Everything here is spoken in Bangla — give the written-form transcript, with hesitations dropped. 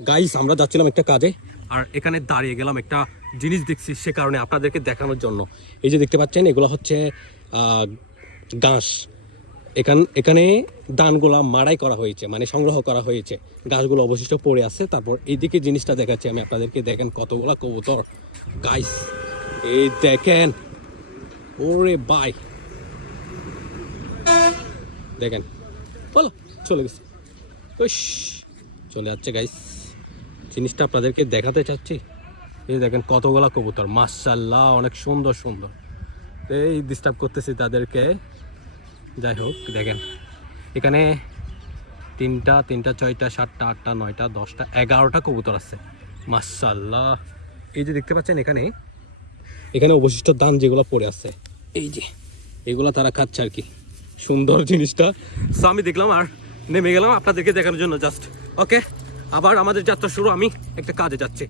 গাইস আমরা যাচ্ছিলাম একটা কাজে, আর এখানে দাঁড়িয়ে গেলাম, একটা জিনিস দেখছি, সে কারণে আপনাদেরকে দেখানোর জন্য। এই যে দেখতে পাচ্ছেন, এগুলো হচ্ছে ঘাস। এখানে ধানগুলা মাড়াই করা হয়েছে, মানে সংগ্রহ করা হয়েছে, গাছগুলো অবশিষ্ট পড়ে আছে। তারপর এইদিকে জিনিসটা দেখাচ্ছি আমি আপনাদেরকে, দেখেন কতগুলা কবুতর গাইস, এই দেখেন, ওরে বাই, দেখেন বলো চলে গেছে, চলে যাচ্ছে গাইস। জিনিসটা আপনাদেরকে দেখাতে চাচ্ছি, এই দেখেন কতগুলা কবুতর, মাশাআল্লাহ অনেক সুন্দর সুন্দর। এই ডিস্টার্ব করতেছি তাদেরকে, যাই হোক। দেখেন এখানে 3টা 6টা 7টা 8টা 9টা 10টা 11টা কবুতর আছে, মাশাআল্লাহ। এই যে দেখতে পাচ্ছেন এখানে অবশিষ্ট ধান যেগুলো পড়ে আছে, এই যে এগুলা তারা খাচ্ছে আর কি, সুন্দর জিনিসটা। সো আমি দেখলাম আর নেমে গেলাম আপনাদেরকে দেখানোর জন্য জাস্ট। ওকে, আবার আমাদের যাত্রা শুরু, আমি একটা কাজে যাচ্ছি।